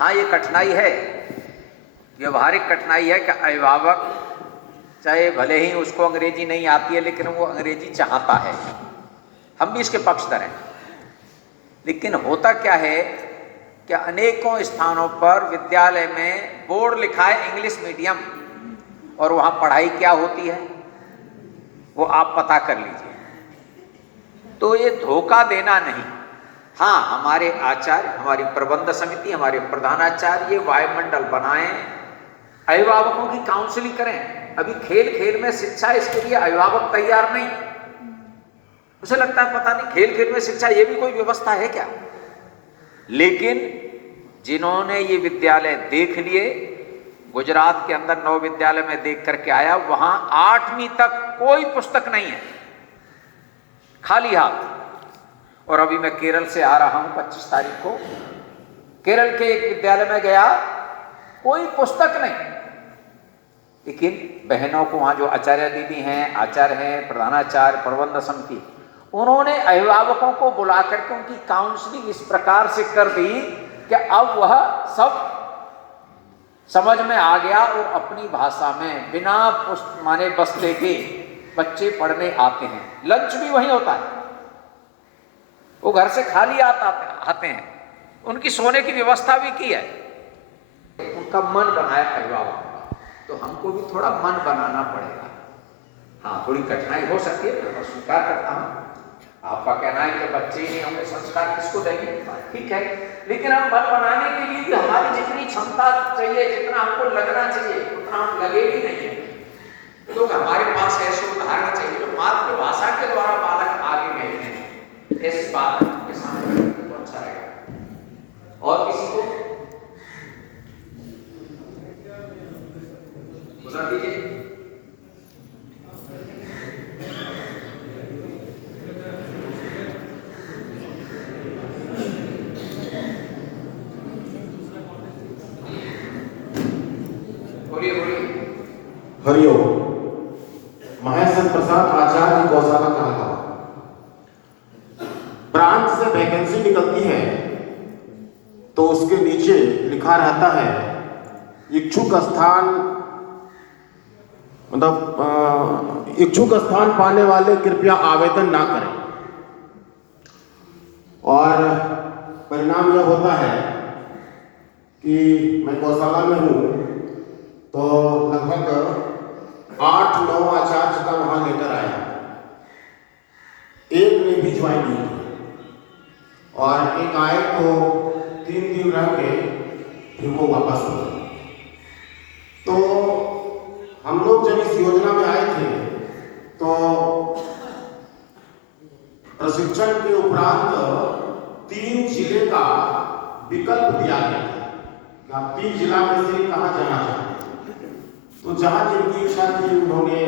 हाँ, ये कठिनाई है, व्यवहारिक कठिनाई है कि अभिभावक चाहे भले ही उसको अंग्रेजी नहीं आती है लेकिन वो अंग्रेजी चाहता है, हम भी इसके पक्षधर हैं। लेकिन होता क्या है कि अनेकों स्थानों पर विद्यालय में बोर्ड लिखा है इंग्लिश मीडियम, और वहाँ पढ़ाई क्या होती है वो आप पता कर लीजिए। तो ये धोखा देना नहीं। हाँ, हमारे आचार्य, हमारी प्रबंध समिति, हमारे प्रधानाचार्य ये वायुमंडल बनाएं, अभिभावकों की काउंसलिंग करें। अभी खेल खेल में शिक्षा, इसके लिए अभिभावक तैयार नहीं। उसे लगता है पता नहीं खेल खेल में शिक्षा, ये भी कोई व्यवस्था है क्या। लेकिन जिन्होंने ये विद्यालय देख लिए, गुजरात के अंदर 9 विद्यालय में देख करके आया, वहां 8वीं तक कोई पुस्तक नहीं है, खाली हाथ। और अभी मैं केरल से आ रहा हूं 25 तारीख को, केरल के एक विद्यालय में गया, कोई पुस्तक नहीं। लेकिन बहनों को वहां जो आचार्य दीदी हैं, आचार्य हैं, प्रधानाचार्य, प्रबंध समिति, उन्होंने अभिभावकों को बुला करके उनकी काउंसलिंग इस प्रकार से कर दी कि अब वह सब समझ में आ गया और अपनी भाषा में बिना माने बस्ते के बच्चे पढ़ने आते हैं। लंच भी वहीं होता है, वो घर से खाली आते हैं। उनकी सोने की व्यवस्था भी की है, उनका मन बनाया अभिभावकों का। तो हमको भी थोड़ा मन बनाना पड़ेगा। हाँ, थोड़ी कठिनाई हो सकती है, मैं स्वीकार करता हूँ। आपका कहना है कि बच्चे ही नहीं होंगे, संस्कार किसको देंगे, ठीक है। लेकिन हम मन बनाने के लिए भी हमारी जितनी क्षमता चाहिए, जितना हमको लगना चाहिए, उतना हम लगे भी नहीं है। तो हमारे पास ऐसे उदाहरण चाहिए जो मातृभाषा के द्वारा बालक आगे गए हैं। इस बात के सामने तो अच्छा रहेगा। और किसी को बता दीजिए। हरिओम। महेश प्रसाद आचार्य गौशाला कहा। ब्रांच से वैकेंसी निकलती है तो उसके नीचे लिखा रहता है इच्छुक स्थान, मतलब इच्छुक स्थान पाने वाले कृपया आवेदन ना करें। और परिणाम यह होता है कि मैं गौशाला में हूँ तो लगभग 8-9 आचार्य का वहां लेटर आया, एक ने भी ज्वाइन नहीं किया, और एक आए तो 3 दिन रह के फिर वो वापस हो गए। तो हम लोग जब इस योजना में आए थे तो प्रशिक्षण के उपरांत 3 जिले का विकल्प दिया गया था कि आप 3 जिला में से कहाँ जाना चाहते हैं। तो जहां जिनकी इच्छा थी उन्होंने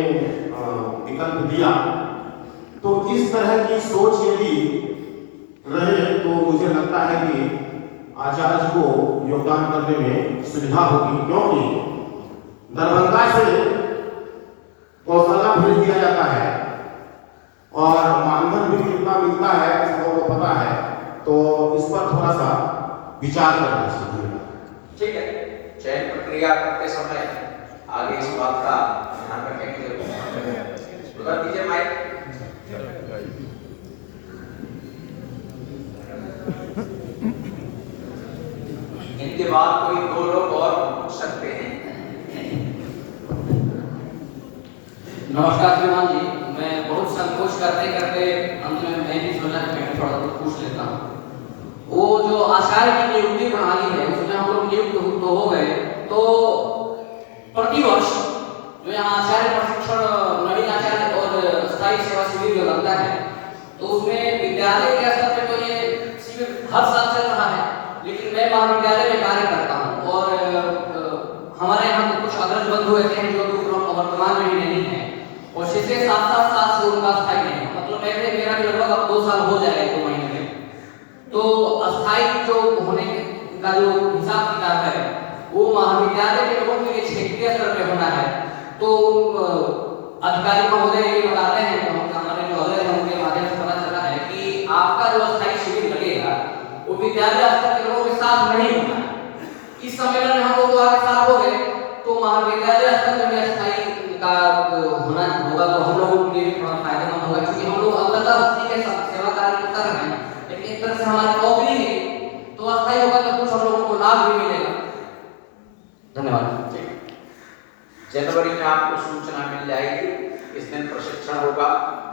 विकल्प दिया। तो इस तरह की सोच यदि रहे तो मुझे लगता है कि आचार्य को योगदान करने में सुविधा होगी, क्योंकि दरभंगा से गौशाला भेज दिया जाता है और मानधन भी कितना मिलता है सबको को पता है। तो इस पर थोड़ा सा विचार करना चाहिए। ठीक है, चयन प्रक्रिया करते समय आगे इस बात का ध्यान रखेंगे। बता दीजिए माइक। इनके बाद कोई 2 लोग और पूछ सकते हैं। नमस्कार श्रीमान जी, मैं बहुत संकोच करते करते अंत में मैं भी सोचा कि मैं थोड़ा कुछ पूछ लेता हूँ। वो जो आचार्य की नियुक्ति प्रणाली है उसमें हम लोग नियुक्त तो हो गए, तो प्रतिवर्ष जो यहाँ आचार्य प्रशिक्षण, नवीन आचार्य और स्थायी सेवा शिविर जो लगता है, तो उसमें विद्यालय के स्तर पे तो ये शिविर हर साल चल रहा है। लेकिन मैं महाविद्यालय में कार्य करता हूँ और हमारे यहाँ तो कुछ अग्रज बंधु ऐसे हैं जो वर्तमान में भी नहीं है और पिछले 7 साल से उनका स्थायी नहीं है। मतलब मेरा भी लगभग अब 2 साल हो जाएगा 2 महीने में। तो अस्थायी जो होने का जो हिसाब किताब है वो महाविद्यालय के लोगों के लिए क्षेत्रीय स्तर पे होना है। तो अधिकारी महोदय ये बताते हैं, तो हमारे जो अग्रज हैं उनके माध्यम से पता चला है कि आपका जो अस्थायी शिविर लगेगा वो विद्यालय स्तर के लोगों के साथ नहीं होना है। धन्यवाद। जनवरी में आपको सूचना मिल जाएगी, किस दिन प्रशिक्षण होगा,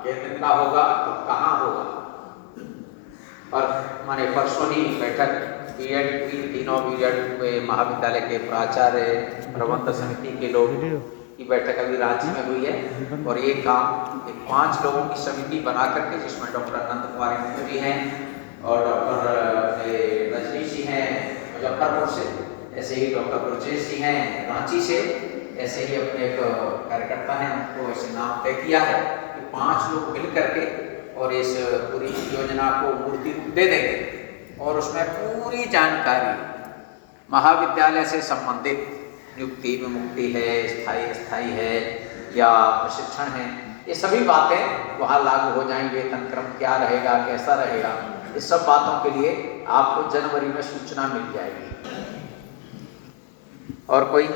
किस दिन का होगा और कहाँ होगा। और माने परसों ही बैठक बीएड की, तीनों बीएड महाविद्यालय के प्राचार्य, प्रबंध समिति के लोग की बैठक अभी रांची में हुई है। और ये काम 5 लोगों की समिति बना करके, जिसमें डॉक्टर अनंत कुमार इंदु जी हैं और डॉक्टर रजनीश जी हैं मुजफ्फरपुर से, ऐसे ही डॉक्टर ब्रजेश जी हैं रांची से, ऐसे ही अपने एक कार्यकर्ता हैं, उनको ऐसे नाम तय किया है कि 5 लोग मिल करके और इस पूरी योजना को मूर्ति रूप दे देंगे। और उसमें पूरी जानकारी महाविद्यालय से संबंधित, नियुक्ति विमुक्ति है, स्थायी अस्थायी है या प्रशिक्षण है, ये सभी बातें वहाँ लागू हो जाएंगे। वेतन क्रम क्या रहेगा, कैसा रहेगा, इस सब बातों के लिए आपको जनवरी में सूचना मिल जाएगी। और कोई